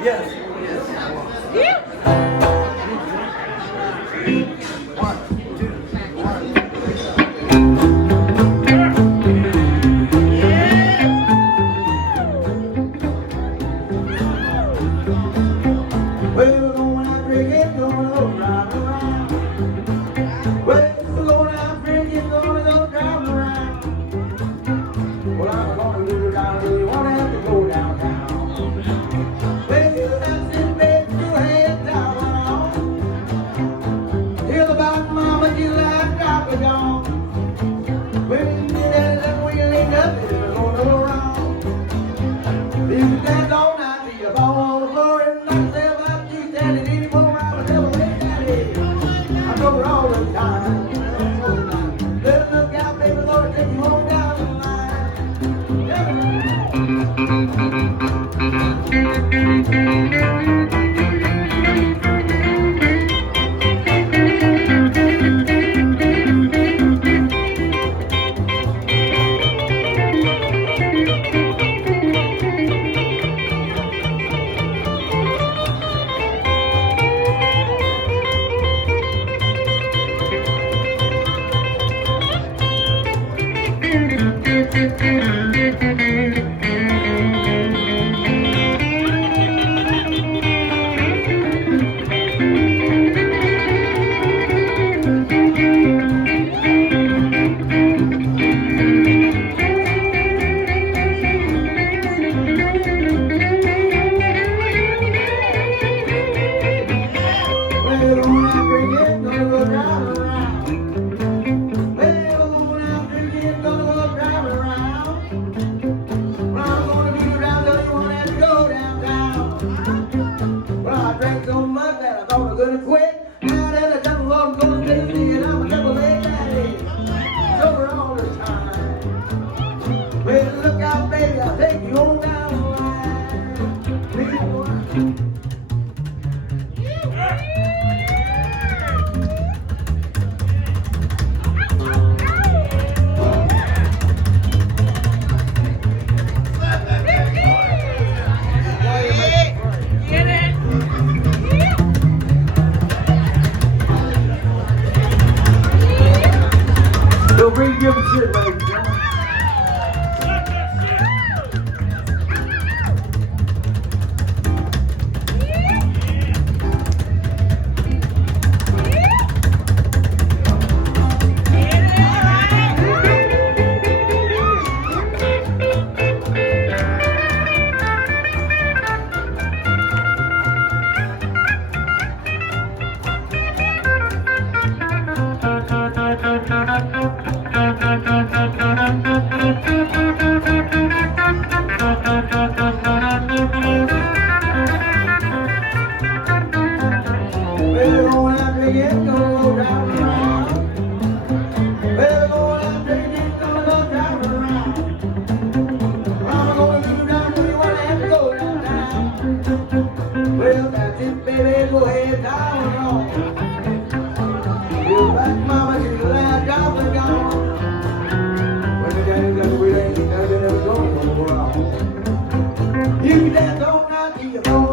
Yes. One, two, one. Well, we're going out drinking, gonna go drive around. Well, we're going out drinking, gonna go drive around. Well, I'm gonna do it, I really wanna have to go downtown. Well, that's it, baby, you head down. Hear about mama, you like drop it on. Well, you did that, then we ain't nothing, we're gonna go around. If you dance all night, till you fall on the floor and knock yourself out, you standing anymore, I was never wait that day. I know it all the time. Better look out, baby, Lord, take you home down the line. Gonna quit. Now that I got along, gonna stay and I'm never late that day. It's over all the time. Well, look out, baby, I'll take you home down the line. Please, boy. Don't bring give a shit, ladies and gentlemen. Well, that's it, baby, go ahead, down on. Feel like mama, she's the last drop and gone. When the daddy does, we ain't never go for a while. You can dance all night till you fall.